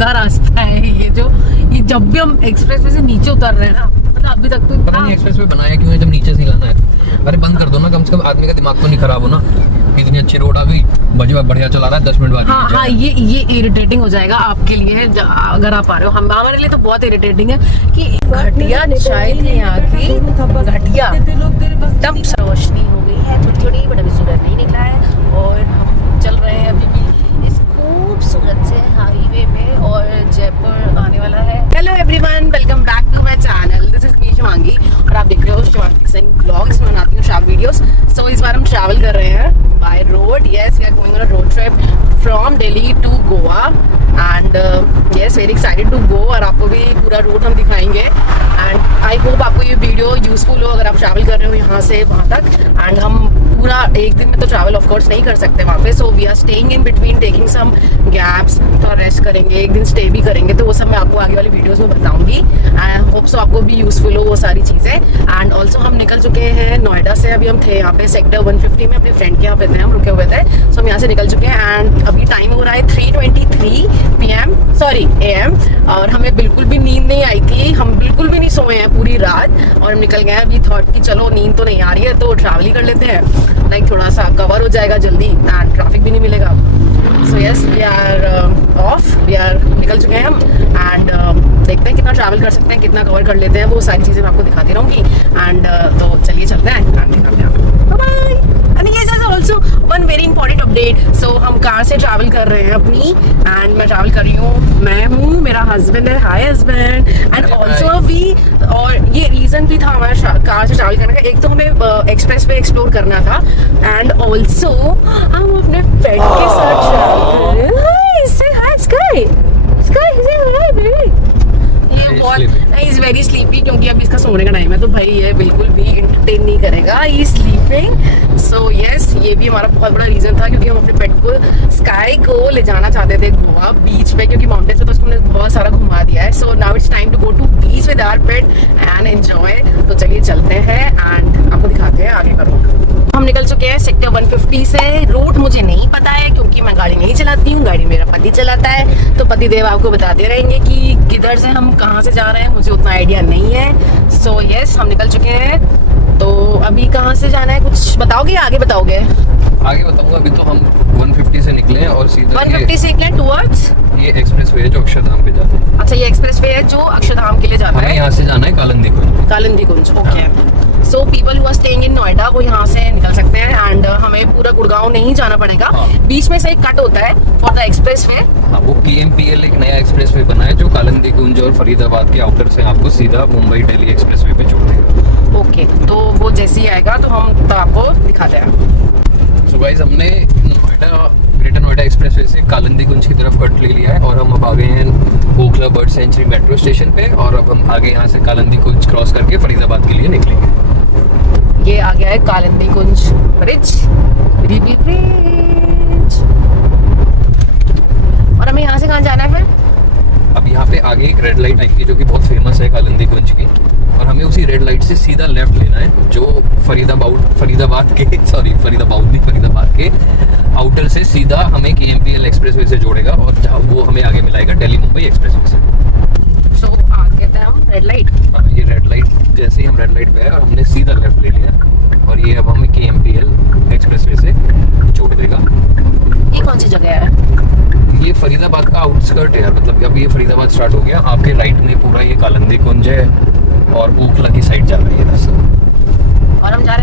गंदा रास्ता है ये जब भी हम एक्सप्रेस वे से नीचे उतर रहे हैं ना, मतलब अभी तक तो पता नहीं एक्सप्रेस वे बनाया क्यों है जब नीचे से लाना है। अरे बंद कर दो ना, कम से कम आदमी का दिमाग तो नहीं खराब हो ना। इतनी अच्छी रोड आ गई, बजवा बढ़िया चला रहा है, 10 मिनट बाद हाँ, ये इरिटेटिंग हो जाएगा आपके लिए अगर आप आ रहे हो। हमारे लिए तो बहुत इरिटेटिंग है कि घटिया चाय थी यहाँ की, घटिया तब रोशनी हो गई है थोड़ी, बड़ा भी सूरज नहीं निकला है और हम चल रहे हैं अभी भी इस खूबसूरत से हाईवे पे और जयपुर आने वाला है। Hello everyone, welcome back to my channel. This is me Shivangi और आप देख रहे हो शिवांगी सिंह ब्लॉग्स में बनाती हूँ शॉर्ट वीडियोस। सो इस बार हम ट्रैवल कर रहे हैं by road. Yes, we are going on a road trip from Delhi to Goa and yes, very excited to go. और आपको भी पूरा रूट हम दिखाएंगे एंड आई होप आपको ये वीडियो यूजफुल हो अगर आप ट्रैवल कर रहे हो यहाँ से वहाँ तक। एंड हम पूरा एक दिन में तो ट्रैवल ऑफ कोर्स नहीं कर सकते वहाँ पे, so we are staying in between, taking some gaps, थोड़ा रेस्ट करेंगे, एक दिन स्टे भी करेंगे। तो वो सब मैं आपको आगे वाली वीडियोस में बताऊंगी। आई होप सो आपको भी यूजफुल हो वो सारी चीज़ें। एंड ऑल्सो हम निकल चुके हैं नोएडा से। अभी हम थे यहाँ पे सेक्टर 150 में, अपने फ्रेंड के यहाँ पे थे, हम रुके हुए थे। सो हम यहाँ से निकल चुके हैं एंड अभी टाइम हो रहा है 3:23 AM और हमें बिल्कुल भी नींद नहीं आई थी, हम बिल्कुल भी नहीं सोए हैं पूरी रात और हम निकल गए हैं। अभी थॉट कि चलो नींद तो नहीं आ रही है तो ट्रैवल ही कर लेते हैं, लाइक थोड़ा सा कवर हो जाएगा जल्दी एंड ट्रैफिक भी नहीं मिलेगा। So yes, we are off, we are निकल चुके हैं हम एंड देखते हैं कितना ट्रैवल कर सकते हैं, कितना कवर कर लेते हैं, वो सारी चीज़ें मैं आपको दिखाती रहूँगी। एंड तो चलिए चलते हैं एंड निकलते हैं। Bye. And yes is also one very important update. So हम कार से ट्रैवल कर रहे हैं अपनी एंड मैं ट्रैवल कर रही हूँ, मैं हूँ, मेरा हस्बैंड है, हाय हस्बैंड। एंड ऑल्सो वी, और ये रीज़न भी था हमारा कार से ट्रैवल करने का, एक तो हमें एक्सप्रेस वे एक्सप्लोर करना था एंड ऑल्सो हम अपने फ्रेंड के साथ ट्रैवल कर रहे हैं। हाय, से हाय स्काई, स्काई से हाय बेबी। ये बहुत इज वेरी स्लीपी क्योंकि अभी इसका सोने का टाइम है, तो भाई ये बिल्कुल भी इंटरटेन नहीं करेगा, ही स्लीपिंग। सो यस, ये भी हमारा बहुत बड़ा रीज़न था क्योंकि हम अपने पेट को स्काई को ले जाना चाहते थे गोवा बीच पे, क्योंकि माउंटेन से तो उसको हमने बहुत सारा घुमा दिया है। So now it's time to go to beach with our pet and enjoy. तो चलिए चलते हैं एंड आपको दिखाते हैं आगे का रूट। हम निकल चुके हैं सेक्टर 150 से। रूट मुझे नहीं पता है क्योंकि मैं गाड़ी नहीं चलाती हूँ, गाड़ी मेरा पति चलाता है, तो पति देव आपको बताते रहेंगे कि किधर से हम कहाँ से जा रहे हैं, मुझे उतना आइडिया नहीं है। सो यस, हम निकल चुके हैं। तो अभी कहाँ से जाना है कुछ बताओगे या आगे बताओगे? आगे बताऊंगा। अभी तो हम 150 से निकले हैं और सीधा 150 से निकले टुवर्ड्स ये एक्सप्रेस वे है जो अक्षरधाम पे जाता है। अच्छा, ये एक्सप्रेस वे है जो अक्षरधाम के लिए जाता है। यहाँ से जाना है Kalindi Kunj. Kalindi Kunj, okay. So people who are staying in Noida वो यहाँ से निकल सकते हैं एंड हमें पूरा गुड़गांव नहीं जाना पड़ेगा। बीच में से एक कट होता है फॉर द एक्सप्रेस वे। वो KMPL एक नया एक्सप्रेस वे बना है जो कालिंदी कुंज और फरीदाबाद के आउटर से आपको सीधा मुंबई दिल्ली एक्सप्रेस वे पे छोड़ देगा। ओके, तो वो जैसे ही आएगा तो हम तो आपको दिखाते हैं। सो गाइस, हमने ग्रेटर नोएडा एक्सप्रेस वे से कालिंदी कुंज की तरफ कट ले लिया है और हम अब आ गए हैं Okhla bird sanctuary metro station पे और अब हम आगे यहाँ से कालिंदी कुंज क्रॉस करके फरीदाबाद के लिए निकलेंगे। ये आ गया है कालिंदी कुंज ब्रिज, रिबी ब्रिज। और हमें यहाँ से कहाँ जाना है फिर? अब यहाँ पे आगे एक रेड लाइट आएगी जो कि बहुत फेमस है कालिंदी कुंज की, और हमें उसी रेड लाइट से सीधा लेफ्ट लेना है जो फरीदाबाद के आउटर से सीधा हमें KMPL एक्सप्रेस वे से जोड़ेगा और जहाँ वो हमें आगे मिलाएगा दिल्ली मुंबई एक्सप्रेस वे से। सो आगे थे हम रेड लाइट। ये रेड लाइट जैसे ही हम रेड लाइट पे आए और हमने सीधा लेफ्ट ले लिया और ये अब हमें KMPL एक्सप्रेस वे से जोड़ देगा। ये कौन सी जगह है? ये फरीदाबाद का आउटस्कर्ट है, मतलब अब ये फरीदाबाद स्टार्ट हो गया। आपके राइट में पूरा ये कालिंदी कुंज है और ओखला की साइड जा रही है रास्ता। और हम जा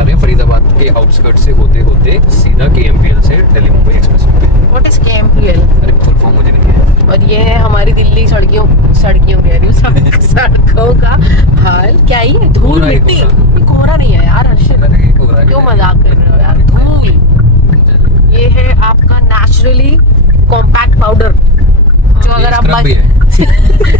रहे हैं फरीदाबाद के आउटस्कर्ट से होते होते सीधा KMPL से Delhi Mumbai express way. What is KMPL? अरे फुल फॉर्म मुझे नहीं है। और ये है हमारी दिल्ली सड़कों कह रही हूँ सड़कों का हाल। क्या ही है? धूल मिट्टी। ये कोहरा नहीं है यार हर्षित, क्यों मजाक कर रहे हो यार? धूल। ये है आपका नेचुरली कॉम्पैक्ट पाउडर जो अगर आप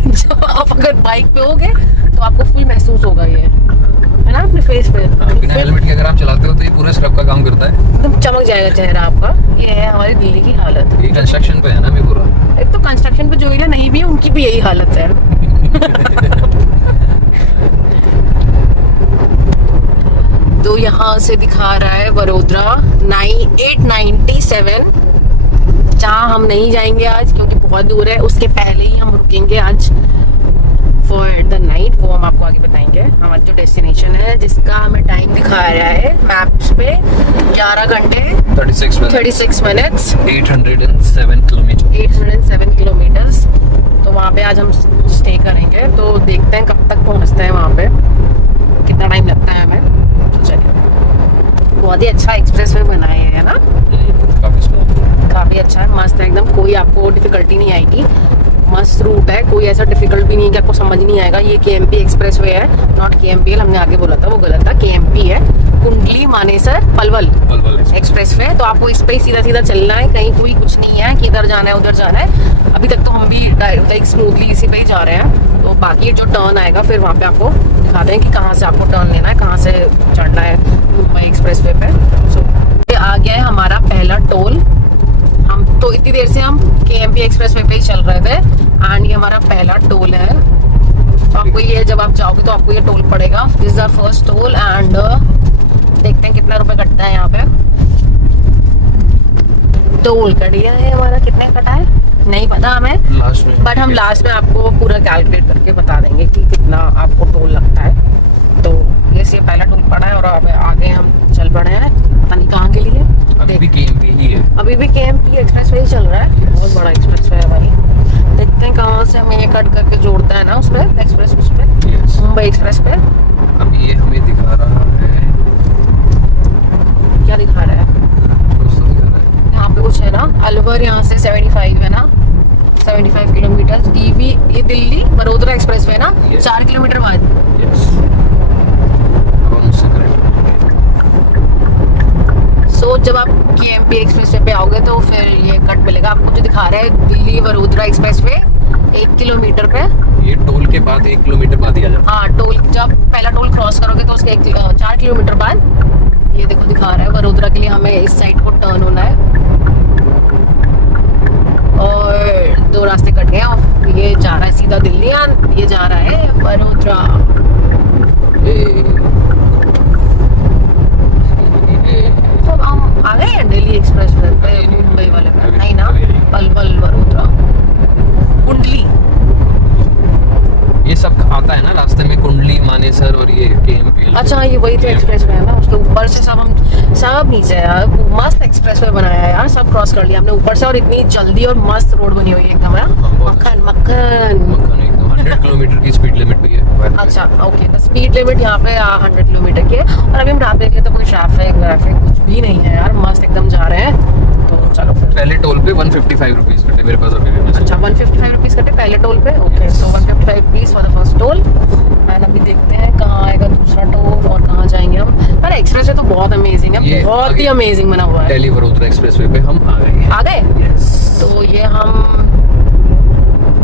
जो आप अगर बाइक पे होगे तो आपको फुल महसूस होगा ये, है ना, अपने फेस पे। बिना हेलमेट के अगर आप चलाते हो तो ये पूरा स्क्रब का काम करता है, एकदम चमक जाएगा चेहरा आपका। ये है हमारी दिल्ली की हालत। ये कंस्ट्रक्शन पे है ना, मैं पूरा एक तो कंस्ट्रक्शन पे जो एरिया नहीं भी है उनकी भी यही हालत है। तो यहाँ से दिखा रहा है वडोदरा 897 जहाँ हम नहीं जाएंगे आज क्योंकि बहुत दूर है, उसके पहले ही हम रुकेंगे आज फॉर द नाइट। वो हम आपको आगे बताएंगे। हमारा जो डेस्टिनेशन है जिसका हमें टाइम दिखा रहा है मैप्स पे 11 घंटे 36 मिनट्स 807 किलोमीटर्स। तो वहाँ पे आज हम स्टे करेंगे, तो देखते हैं कब तक पहुँचते हैं वहाँ पे, कितना टाइम लगता है हमें। तो चलिए, बहुत ही अच्छा एक्सप्रेस वे बनाए हैं ना, काफी स्मूथ, काफ़ी अच्छा है, मस्त है एकदम। कोई आपको डिफिकल्टी नहीं आएगी, मस्त रूट है, कोई ऐसा डिफिकल्ट भी नहीं है कि आपको समझ नहीं आएगा। ये KMP एक्सप्रेस वे है, नॉट KMPL, हमने आगे बोला था वो गलत था, KMP है, कुंडली मानेसर पलवल एक्सप्रेस वे। तो आपको इस पे ही सीधा सीधा चलना है, कहीं कोई कुछ नहीं है कि इधर जाना है उधर जाना है। अभी तक तो हम भी लाइक स्मूथली इसी पे ही जा रहे हैं। तो बाकी जो टर्न आएगा फिर वहाँ पे आपको दिखाते हैं कि कहाँ से आपको टर्न लेना है, कहाँ से चढ़ना है मुंबई एक्सप्रेस वे पे। सो ये आ गया है हमारा पहला टोल। हम तो इतनी देर से हम KMP एक्सप्रेस वे पे ही चल रहे थे एंड ये हमारा पहला टोल है। तो आपको ये जब आप जाओगे तो आपको ये टोल पड़ेगा। This is our first toll and देखते हैं कितना रुपए कटता है यहाँ पे। टोल कट गया है हमारा, कितने कटा है नहीं पता हमें, लास्ट में, बट हम लास्ट में आपको पूरा कैलकुलेट करके बता देंगे कि कितना आपको टोल लगता है। तो ये से पहला टोल पड़ा है और अब आगे हम चल पड़े हैं, पता नहीं कहाँ के लिए। अभी भी KMP ही है, अभी भी KMP एक्सप्रेस वे ही चल रहा है, बहुत बड़ा एक्सप्रेस वे है भाई। देखते हैं कहाँ से हमें ये कट करके जोड़ता है ना उस पर एक्सप्रेस, उस पर मुंबई एक्सप्रेस पे। अभी ये हमें दिखा रहा है, क्या दिखा रहा है कुछ तो दिखा रहा है, यहाँ पे कुछ है ना, अलवर यहाँ से 75 है ना, 75 किलोमीटर। DB ये दिल्ली वडोदरा एक्सप्रेस वे ना, Yes. 4 किलोमीटर बाद। अब हम उससे करेंगे। सो जब आप KMP एक्सप्रेस वे पे आओगे तो फिर ये कट मिलेगा आपको, जो दिखा रहा है Delhi Vadodara express way 1 kilometre पे। ये टोल के बाद 1 किलोमीटर बाद ही आ जाता हाँ, टोल जब पहला टोल क्रॉस करोगे तो उसके 4 किलोमीटर बाद ये देखो दिखा रहा है वडोदरा के लिए हमें इस साइड को टर्न होना है। और 2 रास्ते कट गए और ये जा रहा है सीधा दिल्ली, ये जा रहा है वडोदरा। तो हम आ गए हैं दिल्ली एक्सप्रेस वे पे, मुंबई वाले पे नहीं ना, पलवल वडोदरा कुंडली। ये सब आता है ना रास्ते में, कुंडली मानेसर और ये KMP। अच्छा, ये वही तो एक्सप्रेस वे है ना, उसके ऊपर से सब नीचे यार, मस्त एक्सप्रेस वे बनाया है यार, सब क्रॉस कर लिया हमने ऊपर से, और इतनी जल्दी और मस्त रोड बनी हुई है एकदम है, मक्खन मक्खन। 100 किलोमीटर की स्पीड लिमिट भी है। अच्छा ओके, तो स्पीड लिमिट यहाँ पे 100 किलोमीटर की है। और अभी हम रात में निकले तो कोई ट्रैफिक कुछ भी नहीं है यार, मस्त एकदम जा रहे हैं। तो चलो फिर पहले टोल पे 155 रुपीज कटे मेरे पास अभी भी। अच्छा 155 रुपीज़ कटे पहले टोल पे, okay. So 155 rupees for the first toll. And अभी देखते हैं कहाँ आएगा दूसरा टोल और कहाँ जाएंगे हम। पर एक्सप्रेस वे तो बहुत अमेजिंग है, बहुत ही अमेजिंग बना हुआ है। दिल्ली वडोदरा एक्सप्रेस वे पे हम आ गए हैं। आ गए, यस। तो ये हम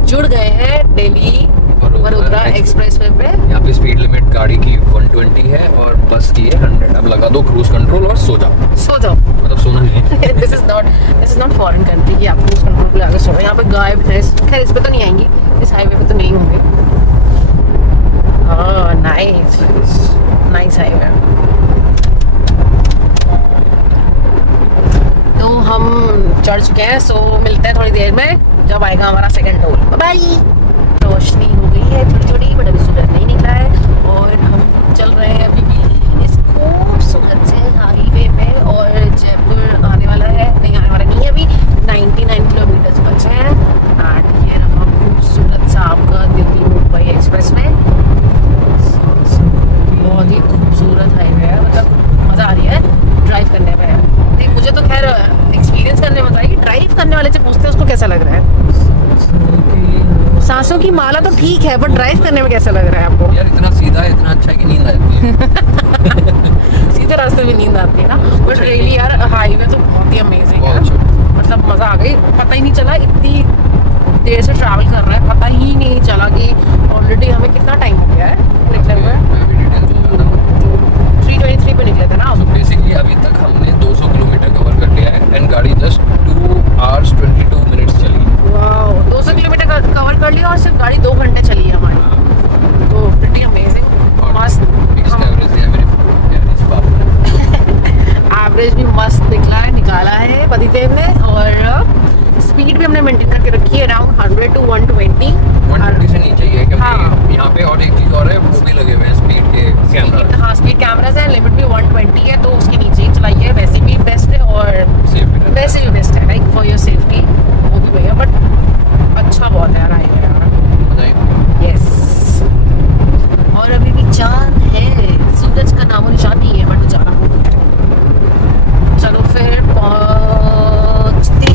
जुड़ गए हैं दिल्ली वडोदरा एक्सप्रेस वे पे। यहाँ पे स्पीड लिमिट गाड़ी की 120 है और बस की है 100। अब लगा दो क्रूज कंट्रोल और सो जाओ। सो जाओ, मतलब सोना नहीं है। This is not foreign country कि आप क्रूज कंट्रोल पे आगे सो रहे हैं। यहाँ पे गाय भैंस खैर इस पे तो नहीं आएंगी, इस हाईवे पे तो नहीं होंगे। हाँ नाइस हाईवे। तो हम चढ़ चुके हैं, सो मिलते हैं थोड़ी देर में जब आएगा हमारा सेकंड टोल। बाय। रोशनी हो गई है थोड़ी थोड़ी, बट अभी सूरज नहीं निकला है और हम चल रहे हैं अभी भी इस खूबसूरत से हाईवे पे। और जयपुर आने वाला है, नहीं आने वाला नहीं है, अभी 99 किलोमीटर बचे हैं। एंड ये रहा खूबसूरत सा आपका दिल्ली मुंबई एक्सप्रेस वे। बहुत ही खूबसूरत हाईवे है, मतलब मज़ा आ रही है ड्राइव करने में। नहीं मुझे तो खैर एक्सपीरियंस करने में बताइए, ड्राइव करने वाले से पूछते हैं उसको कैसा लग रहा है। सांसों की माला तो ठीक है, बट ड्राइव करने में कैसा लग रहा है आपको? यार इतना सीधा है, इतना अच्छा है कि नींद आती है। सीधे रास्ते में नींद आती है ना, बट रियली यार हाईवे तो बहुत ही अमेजिंग है। अच्छा। मतलब मज़ा आ गई, पता ही नहीं चला इतनी देर से ट्रैवल कर रहे हैं, पता ही नहीं चला कि ऑलरेडी हमें कितना टाइम हो गया है निकले हुए। 3:23 पे निकले थे ना। तो बेसिकली अभी तक हमने 200 किलोमीटर कवर कर लिया है एंड गाड़ी जस्ट 2 hours 22 minutes चली। वाओ, 200 किलोमीटर कवर कर लिया और सिर्फ गाड़ी 2 घंटे चली है हमारी। तो प्रिटी अमेजिंग, मस्त। एवरेज भी मस्त निकाला है पतिदेव ने। और स्पीड भी हमने मेंटेन करके रखी है अराउंड 100 to 120। 120 से नीचे ही है क्योंकि हाँ। यहाँ पे और एक चीज़ और है, वो भी लगे हुए हैं स्पीड के कैमरा। हाँ स्पीड कैमराज है, लिमिट भी 120 है, तो उसके नीचे ही चलाइए, वैसे भी बेस्ट है और सेफ वैसे भी बेस्ट है, लाइक फॉर योर सेफ्टी वो भी भैया, बट अच्छा बहुत है यार हाईवे यार। यस, और अभी भी चांद है, सूरज का नामो निशान नहीं है, बट जाना हो गया है। चलो फिर पहुंचते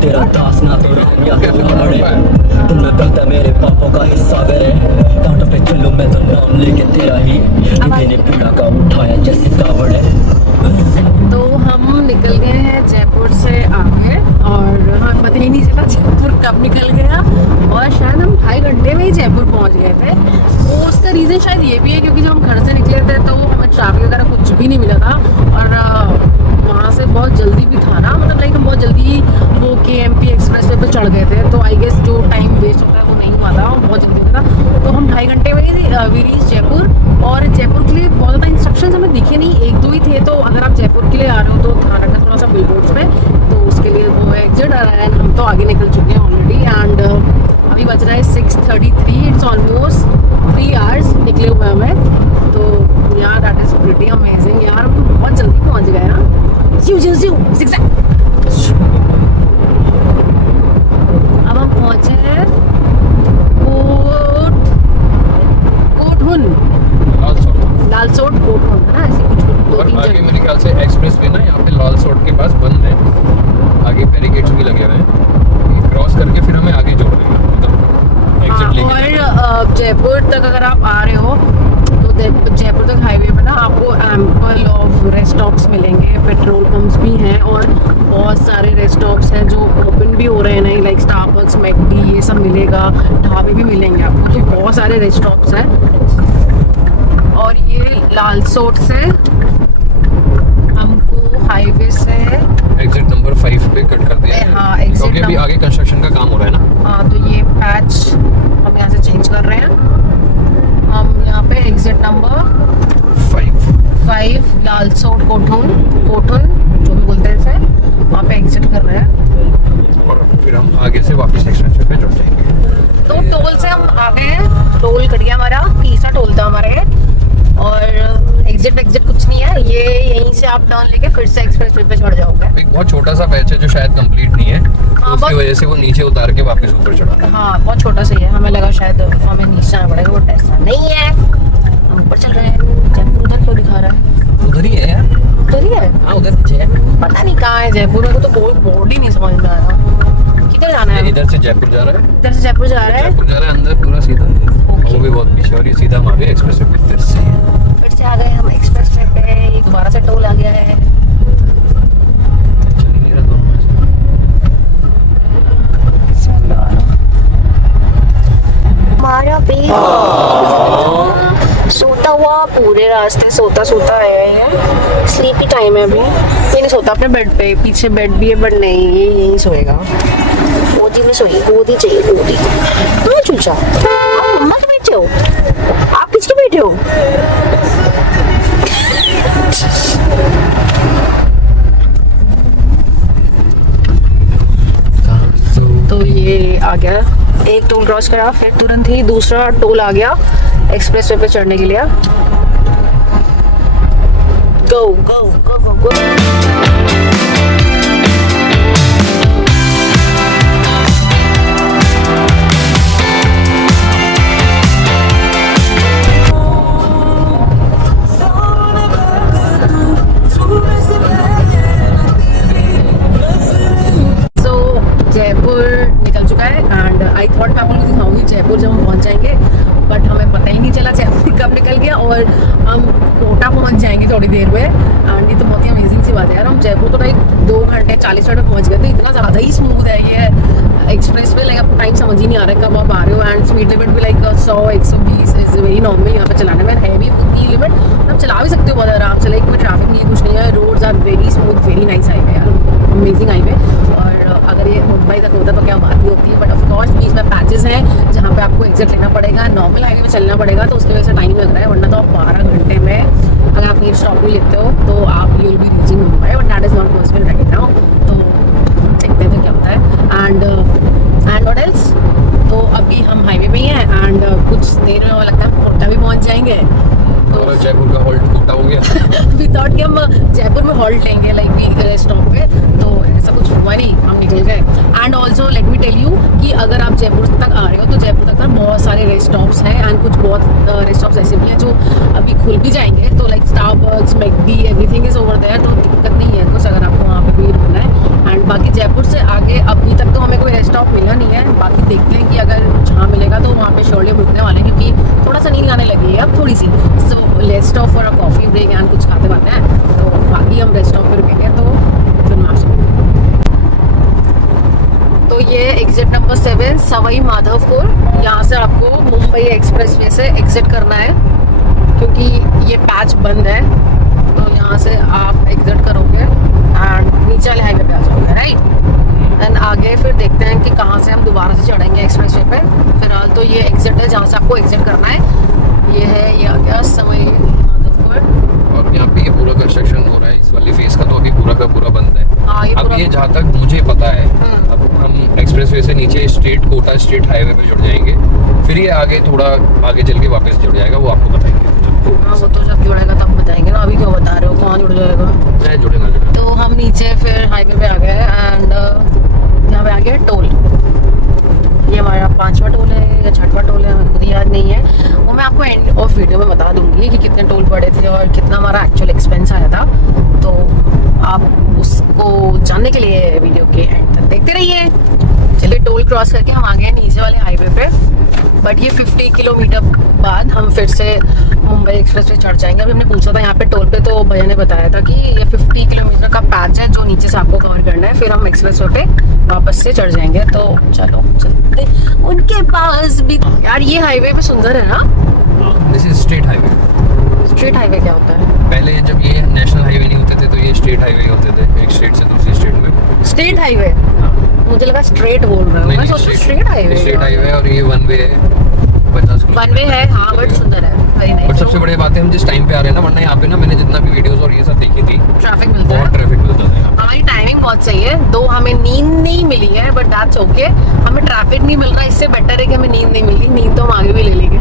तेरा दास ना तो राम या तो रावण है, तुमने कहता मेरे पापों का हिस्सा करे, कांटों पे चलूं मैं तो नाम लेके तेरा ही, मैंने पीड़ा का उठाया जैसे कावड़ है। तो हम निकल गए हैं जयपुर से आगे, और हमें पता ही नहीं चला जयपुर कब निकल गया, और शायद हम 2.5 घंटे में ही जयपुर पहुंच गए थे। तो उसका रीज़न शायद ये भी है क्योंकि जब हम घर से निकले थे तो हमें ट्रैफिक वगैरह कुछ भी नहीं मिला था, और वहाँ से बहुत जल्दी भी था ना, मतलब लाइक हम बहुत जल्दी वो KMP एक्सप्रेस वे पर चढ़ गए थे, तो आई गेस जो टाइम वेस्ट होता है वो नहीं हुआ था, बहुत जल्दी हुआ था। तो हम 2.5 घंटे में ही वी रीच जयपुर, और जयपुर के लिए बहुत ज़्यादा इंस्ट्रक्शंस हमें दिखे नहीं, 1-2 ही थे। तो अगर आप जयपुर के लिए आ रहे हो तो ध्यान रखना थोड़ा सा बिलबोर्ड्स में, तो उसके लिए वो है एग्जिट, एंड हम तो आगे निकल चुके हैं ऑलरेडी, एंड अभी बज रहा है 6:33, इट्स ऑलमोस्ट 3 आवर्स निकले हुए हमें। तो यार दैट इज़ प्रीटी अमेजिंग यार, हम तो बहुत जल्दी पहुँच गए हैं। अब हम पहुँचे हैं कोटहुन, लालसोट कोटहुन है ना, ऐसे कुछ 2-3 और आगे जगह। मेरे ख्याल से एक्सप्रेस वे ना यहाँ पे लाल सोट के पास बंद है, आगे बैरिकेड्स भी लगे हुए हैं, क्रॉस करके फिर हमें आगे जोड़ देंगे, मतलब एग्जिट लेके। और जयपुर तक अगर आप आ रहे हो तो जयपुर तक हाईवे पे ना आपको एम्पल ऑफ रेस्ट स्टॉप्स मिलेंगे, पेट्रोल पंप्स भी हैं, और बहुत सारे रेस्ट स्टॉप्स हैं जो ओपन भी हो रहे हैं, नहीं लाइक स्टारबक्स, मैकडी, ये सब मिलेगा, ढाबे भी मिलेंगे आपको, तो बहुत सारे रेस्ट स्टॉप्स हैं। और ये लालसोट से हमको हाईवे से एग्जिट नंबर 5 पे कट कर दिया है, हाँ, exit क्योंकि अभी नंबर- आगे कंस्ट्रक्शन का काम हो रहा है ना। हाँ, तो ये पैच हम यहाँ से चेंज कर रहे हैं, हम यहाँ पे एग्जिट नंबर 5 लालसोट कोटहुन जो भी बोलते हैं इसे, वहाँ पे एग्जिट कर रहे हैं, और फिर हम आगे से वापस एक्सप्रेस वे पे जुड़ जाएंगे। तो टोल से हम आ गए हैं, टोल कट गया हमारा, तीसरा टोल था हमारे, और एग्जिट कुछ नहीं है, ये यहीं से आप टर्न लेके फिर से एक्सप्रेस वे पे चढ़ जाओगे। एक बहुत छोटा सा बैच है जो शायद कंप्लीट नहीं है, तो उसकी वजह से वो नीचे उतार के वापस ऊपर चढ़ा। हाँ बहुत छोटा सा ही है, हमें लगा शायद हमें नीचे जाना पड़ेगा, वो ऐसा नहीं है, हम ऊपर चल रहे हैं। जयपुर उधर क्यों दिखा रहा है? उधर ही है यार, उधर ही है, हाँ उधर पीछे है। पता नहीं कहाँ है जयपुर, मेरे को तो बोर्ड ही नहीं समझ में आ रहा, किधर जाना है? इधर से जयपुर जा रहा है, इधर से जयपुर जा रहा है, जयपुर जा रहा है अंदर पूरा सीधा, वो भी बहुत पीछे, और ये सीधा हम आ गए एक्सप्रेस वे पे फिर से। फिर से आ गए हम एक्सप्रेस वे पे, दोबारा से टोल आ गया है। चल ही नहीं रहा दोनों में से। हमारा बेबी सोता हुआ पूरे रास्ते सोता आया है, स्लीपी टाइम है अभी, ये नहीं सोता अपने बेड पे, पीछे बेड भी है बट नहीं, ये यहीं सोएगा, गोदी में सोइए, गोदी चाहिए, गोदी। तुम चूचा, आप मम्मा के बैठे हो, आप किसके बैठे हो? तो ये आ गया, एक टोल क्रॉस करा, फिर तुरंत ही दूसरा टोल आ गया एक्सप्रेस वे पे चढ़ने के लिए। गो गो गो गो गो। निकल गया और हम कोटा पहुंच जाएंगे थोड़ी देर में। एंड ये तो बहुत ही अमेजिंग सी बात है यार, हम जयपुर तो लाइक 2 घंटे 40 मिनट में पहुंच गए, तो इतना ज़्यादा ही स्मूथ है ये एक्सप्रेस वे। लाइक अब टाइम समझ ही नहीं आ रहा है कब आप आ रहे हो। एंड स्पीड लिमिट भी लाइक 100-120 इज वेरी नॉर्मल यहाँ पे चलाने में, है भी उतनी लिमिट, आप चला भी सकते हो बहुत आराम से। लाइक कोई ट्रैफिक नहीं है, कुछ नहीं है, roads are very smooth, very nice highway यार, अमेजिंग हाईवे। और अगर ये मुंबई तक होता तो क्या बात ही होती है, बट ऑफकोर्स बीच में पैचेस हैं जहाँ पे आपको एग्जिट लेना पड़ेगा, नॉर्मल हाईवे में चलना पड़ेगा, तो उसकी वजह से टाइम लग रहा है। वरना तो आप 12 घंटे में अगर आप ये स्टॉप भी लेते हो तो आप you will be reaching Mumbai, but that is not possible right now. तो देखते हैं फिर क्या होता है। एंड व्हाट एल्स, तो अभी हम हाईवे पे ही हैं एंड कुछ देर में लगता है कोटा भी पहुँच जाएंगे। और जयपुर का हॉल्ट कोटा हो गया। वी थॉट कि हम जयपुर में हॉल्ट लेंगे लाइक स्टॉप पे, तो ऐसा कुछ हुआ नहीं, हम निकल गए। And also let me tell you कि अगर आप जयपुर तक आ रहे हो तो जयपुर तक ना बहुत सारे रेस्ट स्टॉप्स हैं एंड कुछ बहुत रेस्ट स्टॉप्स ऐसे भी हैं जो अभी खुल भी जाएंगे। तो like Starbucks, McD, everything is over there, तो दिक्कत नहीं है कुछ अगर आपको वहाँ पे भी रुकना है। एंड बाकी जयपुर से आगे अभी तक तो हमें कोई रेस्ट स्टॉप मिला नहीं है, बाकी देखते हैं कि अगर जहाँ मिलेगा तो वहाँ पे श्योरली रुकने वाले हैं, क्योंकि थोड़ा सा नींद आने लगी है अब थोड़ी सी। So let's stop for a coffee break and कुछ खाते खाते हैं, तो बाकी हम रेस्ट स्टॉप पे रुकेंगे। तो फिर मैं आपसे तो ये एग्जिट नंबर 7 सवाई माधवपुर, यहाँ से आपको मुंबई एक्सप्रेसवे से एग्जिट करना है, क्योंकि ये पैच बंद है। तो यहाँ से आप एग्जिट करोगे एंड नीचे वाले हाईवे पे आ जाओगे, राइट। एंड आगे फिर देखते हैं कि कहाँ से हम दोबारा से चढ़ेंगे एक्सप्रेसवे पे। फिलहाल तो ये एग्जिट है जहाँ से आपको एग्जिट करना है। ये है, ये आ गया सवाई माधवपुर। और यहाँ पे ये पूरा कंस्ट्रक्शन हो रहा है इस वाली फेज का, तो अभी पूरा का पूरा बंद है। हाँ, ये अब पूरा ये जहाँ तक मुझे पता है, अब हम एक्सप्रेसवे से नीचे स्ट्रेट कोटा स्ट्रेट हाईवे पे जुड़ जाएंगे, फिर ये आगे थोड़ा आगे चल के वापस जुड़ जाएगा, वो आपको बताएंगे। हाँ, वो तो जब जुड़ेगा तब बताएंगे ना, अभी क्यों बता रहे हो कौन जुड़ जाएगा। चाहे जुड़े ना जुड़े। तो हम नीचे फिर हाईवे पे आ गए एंड यहाँ पे आ गया टोल। ये हमारा 5वां टोल है या 6वां टोल है, मुझे खुद याद नहीं है, वो मैं आपको एंड ऑफ वीडियो में बता दूंगी कि कितने टोल पड़े थे और कितना हमारा एक्चुअल एक्सपेंस आया था। तो आप उसको जानने के लिए वीडियो के एंड तक देखते रहिए। चलिए, टोल क्रॉस करके हम आ गए नीचे वाले हाईवे पे, बट ये 50 किलोमीटर बाद हम फिर से मुंबई एक्सप्रेस वे चढ़ जाएंगे। अभी हमने पूछा था यहाँ पे टोल पे, तो भैया ने बताया था कि ये 50 किलोमीटर का पैच है जो नीचे से आपको कवर करना है, फिर हम एक्सप्रेस वे पे वापस से चढ़ जाएंगे। तो चलो चलते उनके पास भी। यार ये हाईवे पे सुंदर है ना। This is straight highway. Straight highway क्या होता है? पहले जब ये नेशनल हाईवे नहीं होते थे तो ये स्टेट हाईवे होते थे, एक स्टेट से दूसरी स्टेट में। State highway? मुझे लगा स्ट्रेट बोल रहा हूँ, मैं सोचूं स्ट्रेट हाईवे। स्ट्रेट हाईवे और ये वन वे है, 50 वन वे है। हाँ, बट सुंदर है, वेरी नाइस। बट सबसे बड़ी बात है हम जिस टाइम पे आ रहे हैं ना, वरना यहाँ पे ना मैंने जितना भी वीडियोस और ये सब देखी थी, ट्रैफिक मिलता है, बहुत ट्रैफिक मिलता था। हमारी टाइमिंग बहुत सही है, दो हमें नींद नहीं मिली है, बट दैट्स ओके। हमें ट्रैफिक नहीं मिल रहा, इससे बेटर है कि हमें नींद नहीं मिली। नींद तो हम आगे भी ले लेंगे,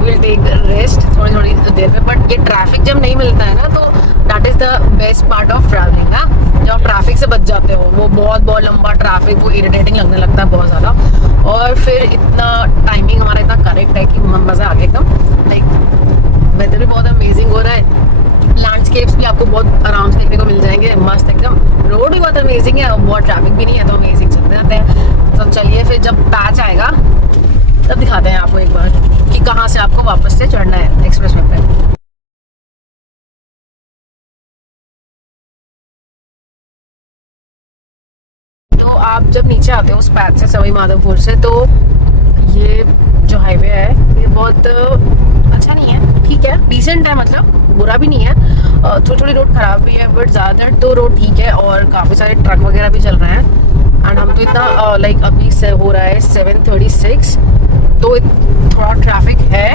विल टेक रेस्ट थोड़ी थोड़ी देर में। बट ये ट्रैफिक जब नहीं मिलता है ना, तो that is the best part of travelling ना, जब आप ट्रैफिक से बच जाते हो। वो बहुत लंबा ट्रैफक, वो इरिटेटिंग लगने लगता है बहुत ज़्यादा। और फिर इतना टाइमिंग हमारा इतना करेक्ट है कि मज़ा आ गया एकदम। लाइक वेदर भी बहुत अमेजिंग हो रहा है, लैंडस्केप्स भी आपको बहुत आराम से देखने को मिल जाएंगे, मस्त एकदम। रोड भी बहुत अमेजिंग है और बहुत ट्रैफिक भी नहीं है, तो अमेजिंग चलते रहते हैं। तो चलिए फिर जब पैच आएगा तब दिखाते हैं आपको एक बार कि कहाँ से आपको वापस से चढ़ना है एक्सप्रेसवे पे। तो आप जब नीचे आते हो उस पैच से, सवाई माधवपुर से, तो ये जो हाईवे है ये बहुत अच्छा नहीं है, ठीक है, डिसेंट है, मतलब बुरा भी नहीं है। थोड़ी थोड़ी रोड खराब भी है, बट ज़्यादातर तो रोड ठीक है और काफ़ी सारे ट्रक वगैरह भी चल रहे हैं। एंड हम तो इतना लाइक अभी से हो रहा है 7:36, तो थोड़ा ट्रैफिक है,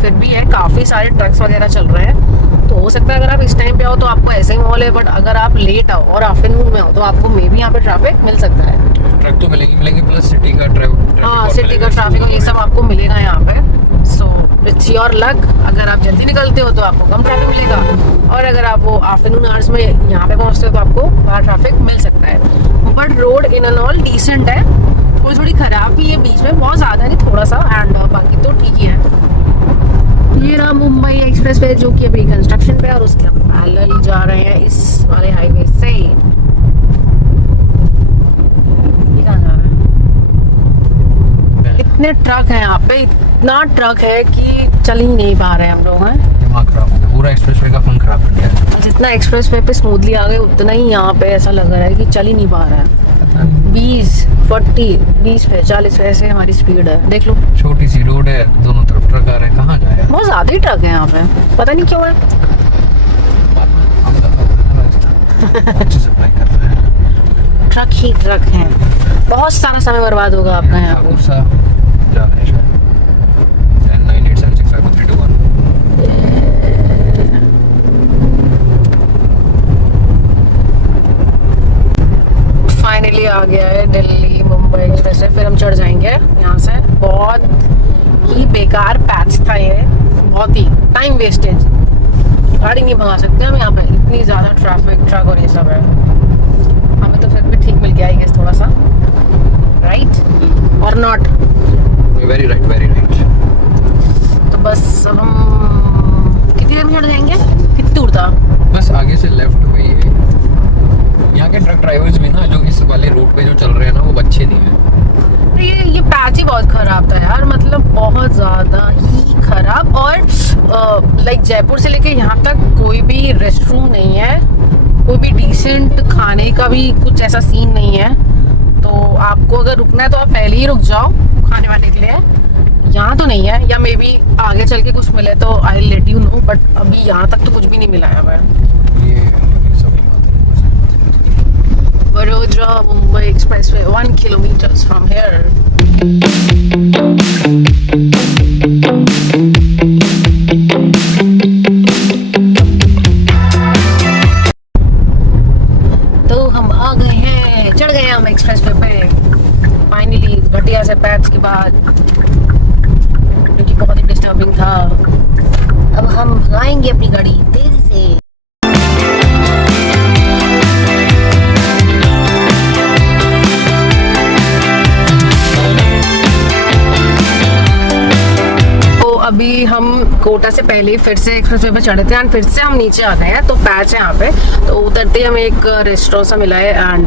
फिर भी है, काफ़ी सारे ट्रक्स वगैरह चल रहे हैं। तो हो सकता है अगर आप इस टाइम पे आओ तो आपको ऐसे ही माहौल है, बट अगर आप लेट आओ और आफ्टरनून में आओ तो आपको मे भी यहाँ पे ट्रैफिक मिल सकता है। ट्रक तो मिलेंगे प्लस सिटी का ट्रैफिक। हाँ, सिटी का ट्रैफिक और ये सब आपको मिलेगा यहाँ पे। सो इट्स योर लक, अगर आप जल्दी निकलते हो तो आपको कम ट्रैफिक मिलेगा, और अगर आप वो आफ्टरनून आवर्स में यहाँ पे पहुँचते हो तो आपको वहाँ ट्रैफिक मिल सकता है। But road in and all decent है, थोड़ी थोड़ी खराब भी है बीच में, बहुत ज़्यादा नहीं, थोड़ा सा, एंड बाकी तो ठीक ही है। ये रहा मुंबई एक्सप्रेसवे जो कि अभी कंस्ट्रक्शन पे है और उसके पैरेलल जा रहे हैं इस वाले हाईवे से। ये कहाँ जा रहा है? इतने ट्रक हैं यहाँ पे, इतना ट्रक है कि चल ही नहीं पा रहे हम लोग हैं। दिमाग खराब हो गया, पूरा एक्सप्रेसवे का फन खराब कर दिया। जितना एक्सप्रेस वे पे स्मूथली आ गए उतना ही यहाँ पे ऐसा लग रहा है कि चल ही नहीं पा रहा है। 20, 40, 20 पे 40 पे ऐसे हमारी स्पीड है, देख लो। छोटी सी रोड है, दोनों तरफ ट्रक आ रहे हैं, कहाँ जाए? बहुत ज्यादा ही ट्रक है यहाँ पे, पता नहीं क्यों है। अच्छे सप्लाई कर रहे हैं, ट्रक ही ट्रक हैं, बहुत सारा समय बर्बाद होगा आपका यहाँ पे। ठाकुर साहब जा रहे हैं शायद। 1098765321। फाइनली आ गया है दिल्ली मुंबई एक्सप्रेस से। फिर हम चढ़ जाएंगे यहाँ से। बहुत ही बेकार पैच था ये, बहुत ही टाइम वेस्टेज। गाड़ी नहीं भगा सकते हम यहाँ पे, इतनी ज़्यादा ट्रैफिक, ट्रक और ये सब है। हमें तो फिर भी ठीक मिल गया है थोड़ा सा, राइट और not? Very right, very right. तो बस अब हम कितनी देर में चढ़ जाएंगे? कितनी दूर था? बस आगे से लेफ्ट में ये यहाँ के ट्रक ड्राइवर्स भी ना, जो इस वाले रूट पे जो चल रहे हैं ना, वो अच्छे नहीं है। ये पैच ही बहुत खराब था यार, मतलब बहुत ज़्यादा ही खराब। और लाइक जयपुर से लेके यहाँ तक कोई भी रेस्ट रूम नहीं है, कोई भी डिसेंट खाने का भी कुछ ऐसा सीन नहीं है। तो आपको अगर रुकना है तो आप पहले ही रुक जाओ खाने वाने के लिए। यहाँ तो नहीं है, या मे बी आगे चल के कुछ मिले तो I let you know, but अभी यहाँ तक तो कुछ भी नहीं मिला है हमें। Vadodara Mumbai Expressway 1 kilometers from here. तो हम आ गए हैं, चढ़ गए हम एक्सप्रेसवे पे फाइनली, घटिया से पैच के बाद, क्योंकि बहुत ही डिस्टर्बिंग था। अब हम भगाएंगे अपनी गाड़ी तेजी से। अभी हम कोटा से पहले ही फिर से एक्सप्रेसवे पे चढ़े थे एंड फिर से हम नीचे आ गए हैं। तो पैच है यहाँ पे, तो उतरते ही हमें एक रेस्टोरेंट सा मिला है एंड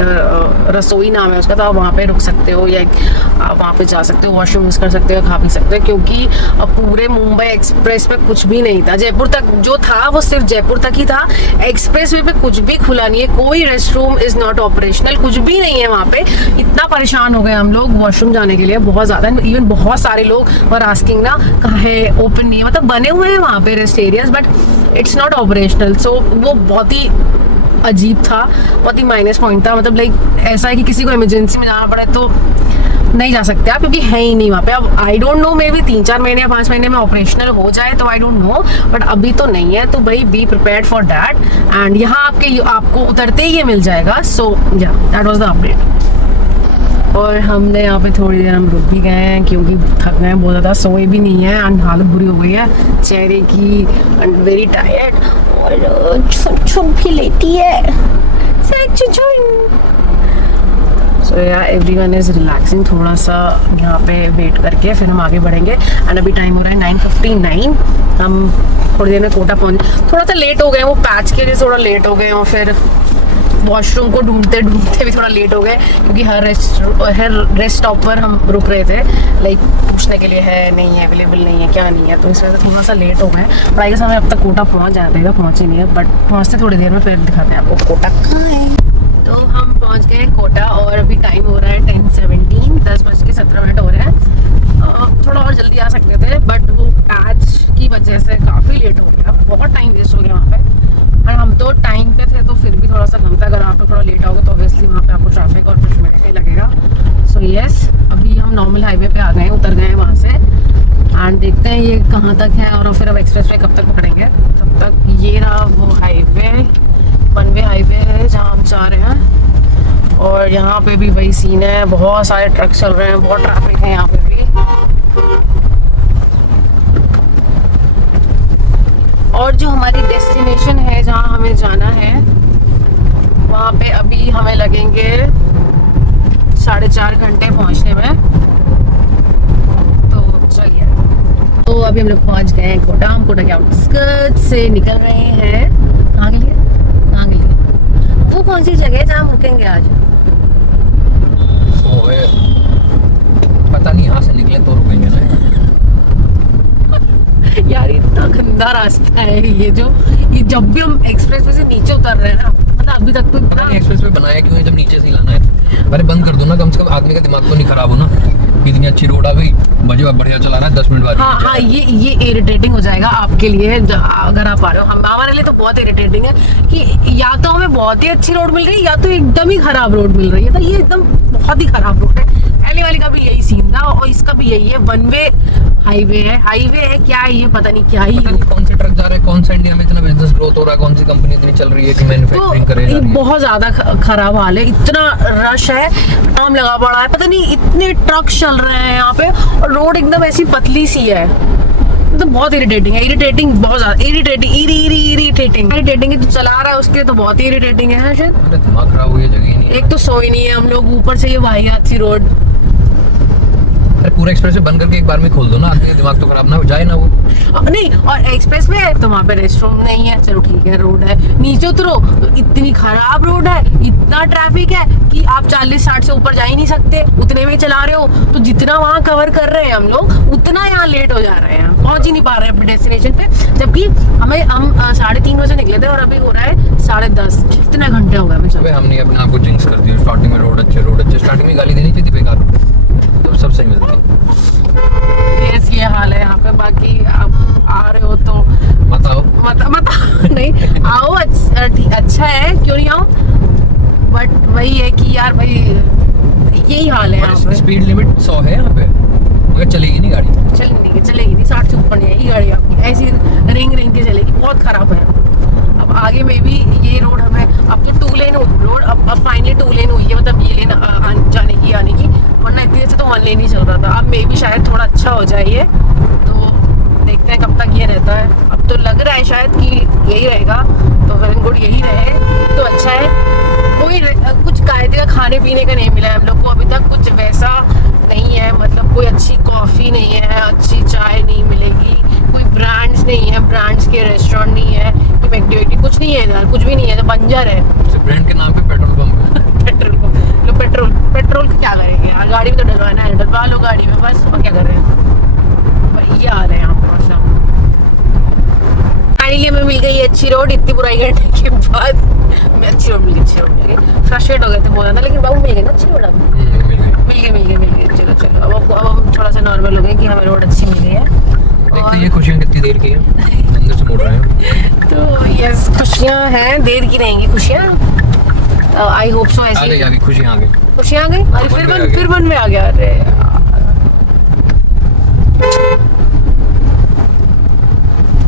रसोई नाम है उसका। तो आप वहाँ पे रुक सकते हो या आप वहाँ पे जा सकते हो, वॉशरूम यूज़ कर सकते हो, खा पी सकते हो। क्योंकि अब पूरे मुंबई एक्सप्रेस पे कुछ भी नहीं था, जयपुर तक जो था वो सिर्फ जयपुर तक ही था। एक्सप्रेसवे पे कुछ भी खुला नहीं है, कोई rest room is not operational, कुछ भी नहीं है वहाँ पे। इतना परेशान हो गए हम लोग वॉशरूम जाने के लिए, बहुत ज़्यादा। इवन बहुत सारे लोग वर आस्किंग ना, कहाँ है, ओपन नहीं है। मतलब बने हुए हैं वहाँ पे rest areas, but it's not operational. So वो बहुत ही अजीब था, बहुत ही माइनस पॉइंट था। मतलब लाइक ऐसा है कि किसी को इमरजेंसी में जाना पड़े तो नहीं जा सकते आप, क्योंकि है ही नहीं वहाँ पे। अब I don't know, may be 3-4 महीने या 5 महीने में ऑपरेशनल हो जाए, तो आई डोंट नो, बट अभी तो नहीं है। तो भाई be prepared for that. And यहाँ आपको उतरते ही ये मिल जाएगा। सो या दैट वाज द अपडेट। और हमने यहाँ पे थोड़ी देर हम रुक भी गए हैं, क्योंकि थक गए हैं बहुत ज़्यादा, सोए भी नहीं है एंड हालत बुरी हो गई है चेहरे की एंड वेरी टायर्ड। और छुन भी लेती है सो या एवरीवन इज़ रिलैक्सिंग थोड़ा सा यहाँ पे वेट करके, फिर हम आगे बढ़ेंगे। एंड अभी टाइम हो रहा है 9:59। हम थोड़ी देर में कोटा पहुँच, थोड़ा सा लेट हो गए, वो पैच के लिए थोड़ा लेट हो गए, और फिर वॉशरूम को ढूंढते ढूंढते भी थोड़ा लेट हो गए, क्योंकि हर रेस्ट स्टॉप पर हम रुक रहे थे, लाइक पूछने के लिए है नहीं है, अवेलेबल नहीं है, क्या नहीं है। तो इस वजह से थोड़ा सा लेट हो गए। पर आई गेस हमें अब तक कोटा पहुंच जाना था, पहुंचे नहीं है, बट पहुंचते थोड़ी देर में, फिर दिखाते हैं आपको कोटा कहाँ है। तो हम पहुंच गए कोटा और अभी टाइम हो रहा है 10:17, 10:17 हो रहे हैं। थोड़ा और जल्दी आ सकते थे, बट वो पैच की वजह से काफ़ी लेट हो गया, बहुत टाइम वेस्ट हो गया वहाँ पे। और हम तो टाइम पे थे, तो फिर भी थोड़ा सा कम था। अगर आप थोड़ा लेट आओगे तो ऑब्वियसली वहाँ पे आपको ट्रैफिक और कुछ मिनट ही लगेगा। सो येस, अभी हम नॉर्मल हाईवे पे आ गए हैं, उतर गए हैं वहाँ से। एंड देखते हैं ये कहाँ तक है, और फिर अब एक्सप्रेस वे कब तक पकड़ेंगे। तब तक ये रहा वो हाईवे, 1 वे हाईवे है जहाँ हम जा रहे हैं। और यहाँ पे भी वही सीन है, बहुत सारे ट्रक चल रहे हैं, बहुत ट्रैफिक है यहाँ पे भी। और जो हमारी डेस्टिनेशन है जहाँ हमें जाना है, वहाँ पे अभी हमें लगेंगे 4.5 घंटे पहुँचने में। तो चलिए, तो अभी हम लोग पहुँच गए हैं कोटा। हम कोटा के आउटस्कर्ट्स से निकल रहे हैं। कहाँ के लिए? कहाँ के लिए? वो कौन सी जगह है जहाँ हम रुकेंगे आज? पता नहीं, यहाँ से निकले तो रुकेंगे ना। यार इतना गंदा रास्ता है ये जब भी हम एक्सप्रेस वे से नीचे उतर रहे हैं ना, मतलब अभी तक तो पता नहीं एक्सप्रेस वे बनाया क्यों है जब नीचे से ही लाना है। अरे बंद कर दो ना, कम से कम आदमी का दिमाग तो नहीं खराब हो ना। इतनी अच्छी रोड आ गई, बढ़िया चला रहा है, 10 मिनट बाद हाँ ये इरिटेटिंग हो जाएगा आपके लिए अगर आप आ रहे हो। हमारे लिए तो बहुत इरिटेटिंग है कि या तो हमें बहुत ही अच्छी रोड मिल रही है या तो एकदम ही खराब रोड मिल रही है। तो ये एकदम बहुत ही खराब रोड है। पहले वाली का भी यही सीन था और इसका भी यही है। वन वे हाईवे है क्या है ये पता नहीं क्या ही। पता नहीं कौन से ट्रक जा रहे हैं, कौन सा इंडिया में इतना बिजनेस ग्रोथ हो रहा है, कौन सी कंपनी इतनी चल रही है कि मैन्युफैक्चरिंग करे जा रही है। बहुत ज्यादा खराब हाल है, इतना रश है, जाम लगा पड़ा है, पता नहीं इतने ट्रक चल रहे हैं यहाँ पे और रोड एकदम ऐसी पतली सी है। तो बहुत इरिटेटिंग बहुत ज्यादा इरिटेटिंग है। जो चला रहा है उसके तो बहुत ही इरिटेटिंग है शायद। अरे दिमाग खराब हुई है, जगह ही नहीं है। एक तो सो ही नहीं है हम लोग, ऊपर से ये वाहियात सी रोड। अरे पूरा एक्सप्रेस बंद करके एक बार में खोल दो ना, आदमी का दिमाग तो खराब ना हो जाए ना वो। नहीं और एक्सप्रेस वे है तो वहाँ पे रेस्टरूम नहीं है, चलो ठीक है रोड है। नीचे उतरो तो इतनी खराब रोड है, इतना ट्रैफिक है कि आप 40-60 से ऊपर जा ही नहीं सकते। उतने में चला रहे हो तो जितना वहाँ कवर कर रहे हैं हम लोग उतना यहाँ लेट हो जा रहे हैं, पहुँच ही नहीं पा रहे हैं अपने डेस्टिनेशन पे। जबकि हम 3:30 बजे निकले थे और अभी हो रहा है 10:30। कितने घंटे हो गए हमें चल। हमने अपने आप को जिंक्स कर दिया। स्टार्टिंग में रोड अच्छे स्टार्टिंग में गाली देनी चाहिए थी बेकार, तो सब सही मिलती। यस ये हाल है यहाँ पे। बाकी आप आ रहे हो तो मत आओ नहीं आओ, अच्छा है, क्यों नहीं आओ। बट वही है कि यार भाई यही हाल है यहाँ पे। स्पीड लिमिट 100 है यहाँ पे, मगर चलेगी नहीं गाड़ी। चलेगी नहीं 60 से ऊपर नहीं आएगी गाड़ी आपकी, ऐसी रिंग के चलेगी। बहुत खराब है। अब आगे में भी ये रोड हमें अब तो 2 लेन रोड अब फाइनली 2 लेन हुई है, मतलब ये लेन जाने की आने की, वरना इतनी से तो 1 लेन ही चल रहा था। अब मे भी शायद थोड़ा अच्छा हो जाए ये, तो देखते हैं कब तक ये रहता है। अब तो लग रहा है शायद कि यही रहेगा, तो वेल गुड यही रहे तो अच्छा है। कोई कुछ कायदे का खाने पीने का नहीं मिला है हम लोग को अभी तक, कुछ वैसा नहीं है। मतलब कोई अच्छी कॉफ़ी नहीं है, अच्छी चाय नहीं मिलेगी, कोई ब्रांड्स नहीं है, ब्रांड्स के रेस्टोरेंट नहीं है, कोई एक्टिविटी कुछ नहीं है इधर, कुछ भी नहीं है, तो बंजर है। ब्रांड के नाम पे पेट्रोल पंप है। पेट्रोल का क्या करेंगे यार, गाड़ी में तो डलवाना है, डलवा लो गाड़ी में बस, और क्या कर रहे हैं। ये आ रहे हैं यहाँ पे मतलब। फाइनली हमें मिल गई अच्छी रोड, इतनी बुराई करने के बाद अच्छी रोड मिल गई। फ्रस्ट्रेट हो गए थे बहुत ज़्यादा, लेकिन बाबू मिल गई ना अच्छी रोड। अब मिल गई। चलो अब हम थोड़ा सा नॉर्मल हो गए कि हमें रोड अच्छी मिल गई है। देखते हैं खुशियाँ कितनी देर की है, अंदर से मुड़ रहे हैं। तो यस खुशियाँ हैं, देर की रहेंगी खुशियाँ। आई होप सो ऐसी आ गई खुशियाँ आ गई। अरे फिर वन में आ गया। अरे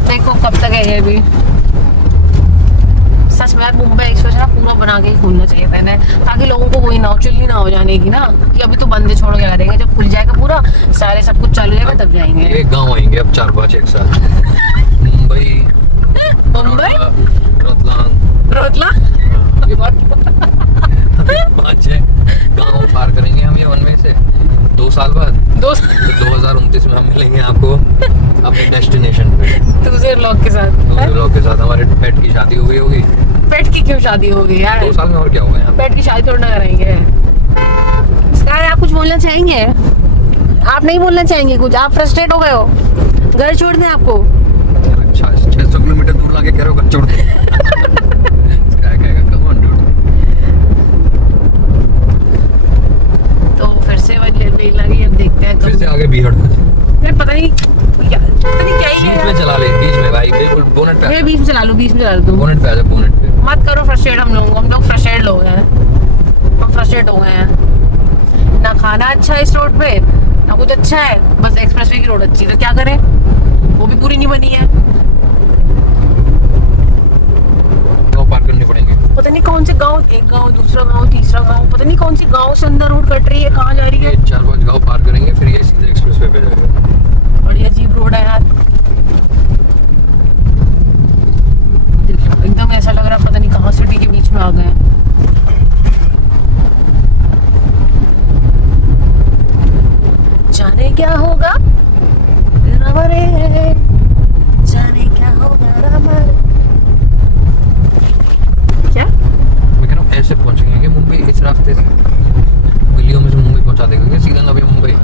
देखो कब तक है ये भी। सच में यार मुंबई एक्सप्रेस ना पूरा बना के ही खोलना चाहिए पहले, ताकि लोगों को वही ना हो, चिल्ली ना हो जाने की ना कि अभी तो बंदे छोड़ के आ रहेंगे। जब खुल जाएगा पूरा सारे सब कुछ चालू जाएगा तब जाएंगे। एक गांव आएंगे अब 4-5 एक साथ। मुंबई रोतला ये बात 5-6 गांव पार करेंगे हम ये 1 वे से 2 साल बाद। 2029 में हम मिलेंगे आपको अपने डेस्टिनेशन पे दूसरे लोग के साथ। हमारे पेट की शादी हो गई होगी। पेट की क्यों शादी होगी यार? 2 साल में और क्या होगा यहाँ? पेट की शादी थोड़ा ना कराएंगे। स्काई आप कुछ बोलना चाहेंगे? आप नहीं बोलना चाहेंगे कुछ? आप फ्रस्ट्रेट हो गए हो, घर छोड़ दें आपको? अच्छा 600 किलोमीटर दूर लाके कह रहे हो घर छोड़ दे। स्काई कहेगा कम ऑन डूड। तो फिर से वही लगी, अब देखते हैं। फिर से आगे बीहड़ पता नहीं क्या ही बीच में चला ले, बीच में भाई बिल्कुल बोनेट पे। बीच में चला लो तुम। बोनेट पे आ जा, बोनेट पे मत करो फ्रस्ट्रेट हम लोग फ्रस्ट्रेट लोग हैं। हम फ्रस्ट्रेट हो गए हैं। ना खाना अच्छा है इस रोड पे, ना कुछ अच्छा है, बस एक्सप्रेसवे की रोड अच्छी है तो क्या करें, वो भी पूरी नहीं बनी है। गाँव पार करने पड़ेंगे। पता नहीं कौन से गांव, एक गांव दूसरा गांव तीसरा गांव, पता नहीं कौन सी गांव से अंदर रोड कट रही है, कहाँ जा रही है। 4-5 गाँव पार करेंगे फिर ये सीधे एक्सप्रेस वे पे जाएगा। बड़ी अजीब रोड है यार, एकदम ऐसा लग रहा है पता नहीं कहाँ सिटी के बीच में आ गए हैं। जाने क्या होगा रमरे, जाने क्या होगा रमरे। क्या मैं कह रहा हूँ ऐसे पहुँचेंगे मुंबई इस रास्ते से, गलियों में से मुंबई पहुँचा देगा सीधा नवी मुंबई।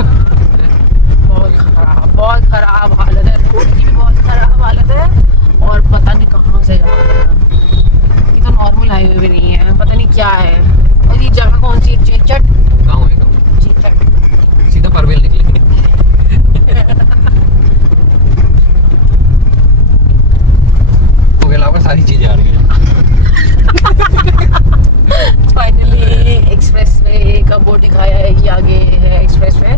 सारी चीजें आ रही हैं। फाइनली एक्सप्रेस वे का बोर्ड दिखाया है कि आगे है एक्सप्रेस वे,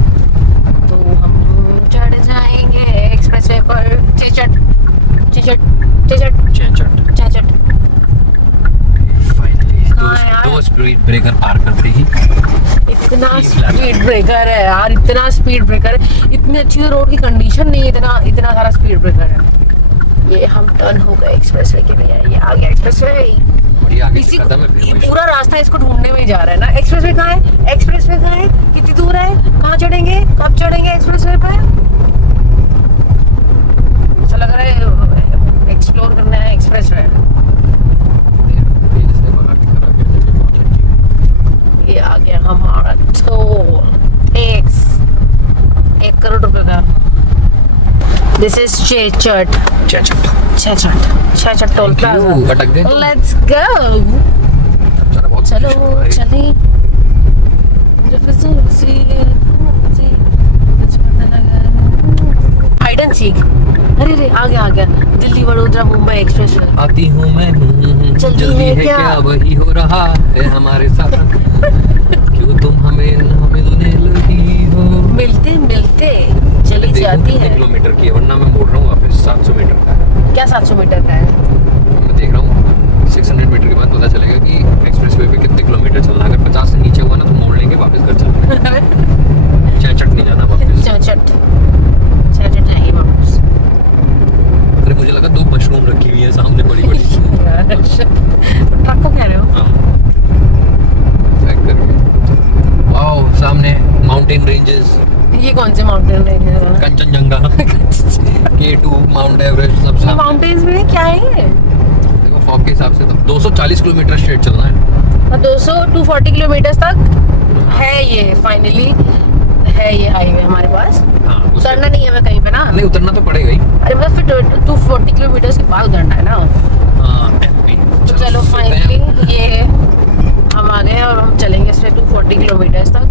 तो हम चढ़ जाएंगे एक्सप्रेस वे पर। चेचट चेचट चेचट चैचट चेचट। फाइनली हाँ यार। दो स्पीड ब्रेकर पार करते ही इतना स्पीड ब्रेकर है यार, इतना स्पीड ब्रेकर है। इतनी अच्छी तो रोड की कंडीशन नहीं है, इतना इतना सारा स्पीड ब्रेकर है। ये हम टर्न हो गए एक्सप्रेस वे के भैया, ये आ गया एक्सप्रेस वे। और ये आगे इसी खत्म है ये फिर। पूरा रास्ता इसको ढूंढने में ही जा रहा है ना। एक्सप्रेस वे कहाँ है, एक्सप्रेस वे कहाँ है, कितनी दूर है, कहाँ चढ़ेंगे, कब चढ़ेंगे एक्सप्रेस वे पे। ऐसा लग रहा है एक्सप्लोर करना है एक्सप्रेस वे। ये आ गया हमारा टोल टैक्स 1 करोड़ रुपए का। दिस इज चेचट चैचट चेचट चेचट टोल प्लाजा। अटक गए। Let's go. चलो चले। Hide and seek. अरे रे आ गया दिल्ली वडोदरा मुंबई एक्सप्रेस वे। आती हूँ मैं जल्दी है क्या? वही हो रहा है हमारे साथ। क्यों तुम हमें न मिलने लगी हो। मिलते मिलते चली जाती है। किलोमीटर की है, वरना मैं मोड़ रहा हूँ वापस। 700 मीटर का है। क्या 700 मीटर का है? मैं देख रहा हूँ 600 मीटर के बाद पता चलेगा कि एक्सप्रेस वे पे कितने किलोमीटर चलना है। अगर 50 से नीचे हुआ ना तो मोड़ लेंगे, वापस घर चलना है। चैचट नहीं जाना वापस। चेचट जाएंगे वापस। अरे मुझे लगा 2 मशरूम रखी हुई है सामने बड़ी बड़ी। ट्रक को कह रहे हो? हाँ पैक करके। वाओ सामने माउंटेन रेंजेस, ये कौन से माउंटेन रेंज है? कंचनजंगा, K2, माउंट एवरेस्ट सब सामने। माउंटेन्स में क्या है ये? देखो फॉग के हिसाब से तो 240 किलोमीटर स्ट्रेट चलना है। 240 किलोमीटर तक है ये। फाइनली है ये हाईवे हमारे पास। हाँ उतरना नहीं है मैं कहीं पे ना। नहीं उतरना तो पड़ेगा ही। अरे बस फिर 240 किलोमीटर के बाद उतरना है ना। हाँ MP। तो चलो फाइनली ये हम आ गए और हम चलेंगे इस पे 240 किलोमीटर तक।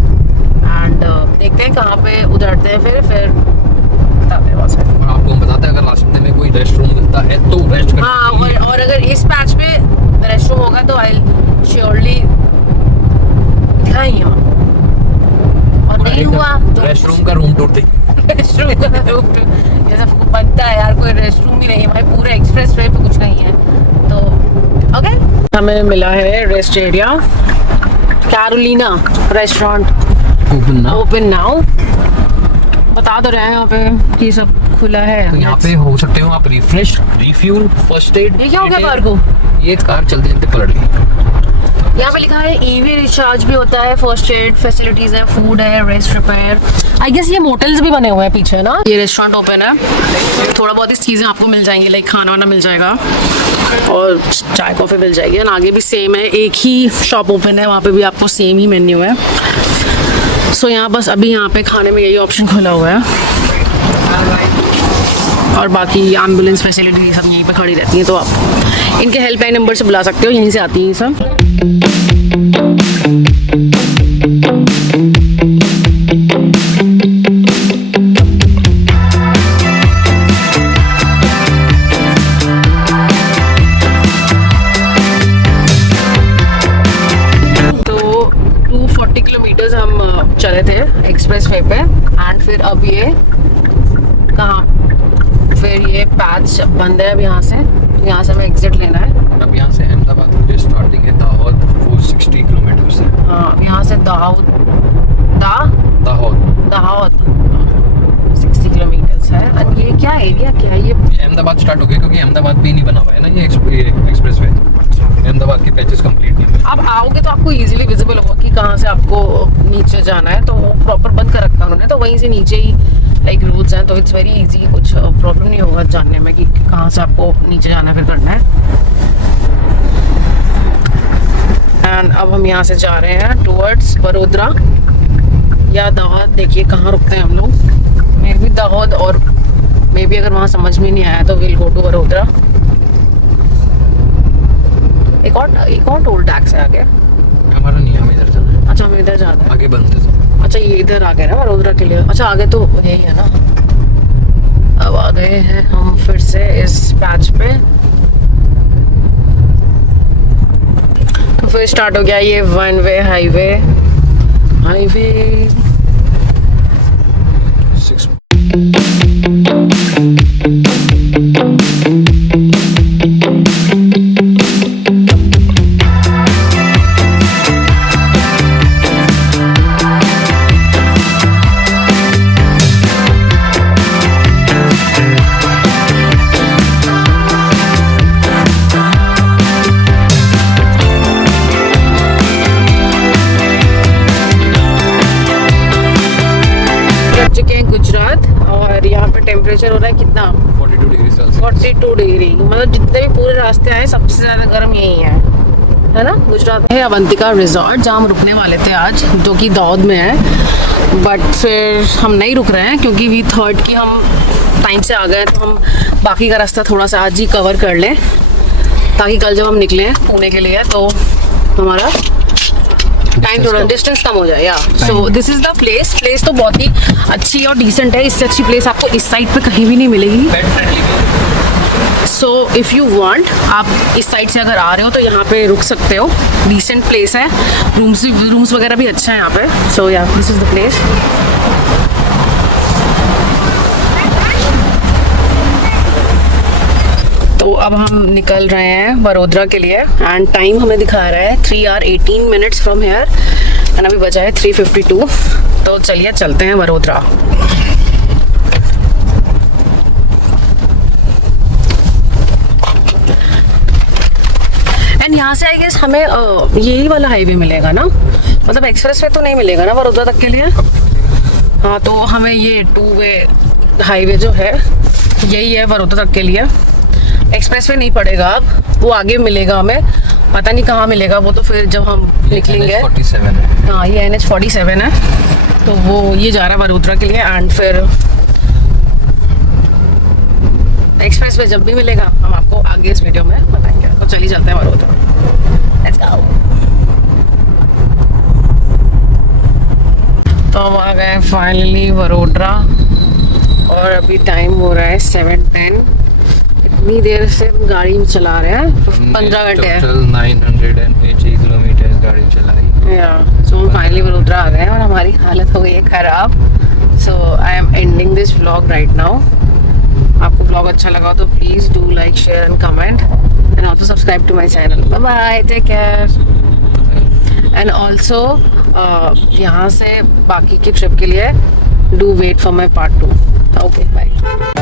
एंड देखते हैं कहाँ पे उतरते हैं, फिर बताते हैं वहाँ से। और आपको हम बताते हैं अगर रास्ते में कोई रेस्ट रूम मिलता है तो रेस्ट करके हाँ जाइए। और अगर इस पैच पे रेस्ट रूम होगा तो आई श्योरली दिखाएंगे हम। और नहीं हुआ तो रेस्ट रूम का रूम टूर दे। रेस्ट रूम का रूम ये सब बनता है यार, कोई रेस्ट रूम ही नहीं है भाई, पूरे एक्सप्रेस वे पे कुछ नहीं है तो ओके। हमें मिला है rest area, Carolina restaurant open now. बता तो रहे हैं यहाँ पे कि सब खुला है। तो यहाँ पे हो सकते हो आप रिफ्रेश, रिफ्यूल, फर्स्ट एड। ये क्या हो गया कार को? ये कार चलते चलते पलट गई। यहाँ पे लिखा है ईवी रिचार्ज भी होता है, फर्स्ट एड फैसिलिटीज है, फूड है, रेस्ट रिपेयर। आई गेस ये मोटल्स भी बने हुए हैं पीछे ना। ये रेस्टोरेंट ओपन है, थोड़ा बहुत इस चीज़ें आपको मिल जाएंगी, लाइक खाना वाना मिल जाएगा और चाय कॉफ़ी मिल जाएगी। और आगे भी सेम है, एक ही शॉप ओपन है, वहाँ पे भी आपको सेम ही मेन्यू है। सो यहाँ बस अभी यहाँ पे खाने में यही ऑप्शन खुला हुआ है और बाकी एम्बुलेंस फैसिलिटी सब यहीं पे खड़ी रहती हैं, तो आप इनके हेल्पलाइन नंबर से बुला सकते हो, यहीं से आती हैं सब। तो 240 किलोमीटर्स हम चले थे एक्सप्रेस वे पे एंड फिर अब ये कहाँ, फिर ये पैच बंद है अब यहाँ से हमें एग्जिट लेना है। अब यहाँ से अहमदाबाद मुझे स्टार्टिंग है दाहोद, वो 60 किलोमीटर से। हाँ यहाँ से दाहोद 60 किलोमीटर्स है। और ये क्या एरिया क्या है ये? अहमदाबाद स्टार्ट हो गया क्योंकि अहमदाबाद भी नहीं बना हुआ है ना ये एक्सप्रेस वे। अहमदाबाद के पैचेस कंप्लीट नहीं हुए। आप आओगे तो आपको इजीली विजिबल होगा कि कहाँ से आपको नीचे जाना है, तो प्रॉपर बंद कर रखा है उन्होंने, तो वहीं से नीचे ही लाइक रूल्स हैं, तो इट्स वेरी इजी, कुछ प्रॉब्लम नहीं होगा जानने में कि कहाँ से आपको नीचे जाना फिर करना है। एंड अब हम यहाँ से जा रहे हैं टुवर्ड्स वडोदरा या दाहोद। देखिए कहाँ रुकते हैं हम लोग, मे बी दाहोद, और मे बी अगर वहाँ समझ में नहीं आया तो विल गो टू वडोदरा। एक और टोल टैक्स है आगे। हमारा नहीं, हम इधर जाना है। अच्छा हम इधर जाना है। आगे बंद है। अच्छा ये इधर आ गए ना वडोदरा के लिए। अच्छा आगे तो यही है ना। अब आ गए हैं हम फिर से इस पैच पे तो स्टार्ट हो गया ये वन वे हाईवे। चुके हैं गुजरात और यहाँ पे टेम्परेचर हो रहा है कितना 42 डिग्री सेल्सियस। 42 डिग्री। मतलब जितने भी पूरे रास्ते आए सबसे ज़्यादा गर्म यही है ना गुजरात में। है अवंतिका रिजॉर्ट जहाँ हम रुकने वाले थे आज, जो कि दाऊद में है, बट फिर हम नहीं रुक रहे हैं क्योंकि वी थॉट कि हम टाइम से आ गए तो हम बाकी का रास्ता थोड़ा सा आज ही कवर कर लें, ताकि कल जब हम निकलें पुणे के लिए तो हमारा टाइम थोड़ा डिस्टेंस कम हो जाए। या so this is the place तो बहुत ही अच्छी और डिसेंट है। इससे अच्छी प्लेस आपको इस साइड पे कहीं भी नहीं मिलेगी। Pet friendly. So if you want, आप इस साइड से अगर आ रहे हो तो यहाँ पे रुक सकते हो। डिसेंट प्लेस है, रूम्स वगैरह भी अच्छा है यहाँ पे। सो या दिस इज द प्लेस। तो अब हम निकल रहे हैं वडोदरा के लिए एंड टाइम हमें दिखा रहा है 3 hours 18 minutes from here and अभी बजा है 3:52। तो चलिए चलते हैं वडोदरा। एंड यहाँ से आई गेस हमें यही वाला हाईवे मिलेगा ना, मतलब एक्सप्रेस वे तो नहीं मिलेगा ना वडोदरा तक के लिए। हाँ, तो हमें ये 2-way हाईवे जो है यही है वडोदरा तक के लिए। एक्सप्रेस वे नहीं पड़ेगा, अब वो आगे मिलेगा हमें, पता नहीं कहाँ मिलेगा वो तो फिर जब हम निकलेंगे। 47 है। हाँ, ये NH47 है, तो वो ये जा रहा है वडोदरा के लिए। एंड फिर एक्सप्रेस वे जब भी मिलेगा हम आपको आगे इस वीडियो में बताएंगे। तो चलिए चलते हैं वडोदरा, लेट्स गो। तो हम आ गए फाइनली वडोदरा और अभी टाइम हो रहा है 7:10। इतनी देर से हम गाड़ी में चला रहे हैं, 15 घंटे है। टोटल 980 किलोमीटर गाड़ी चलाई। या सो हम फाइनली वडोदरा आ गए हैं और हमारी हालत हो गई है खराब। So I am ending this vlog right now. आपको व्लॉग अच्छा लगा तो please do like, share and comment and also subscribe to my channel. Bye bye, take care. And also यहाँ से बाकी की ट्रिप के लिए do wait for my part 2। Okay, bye.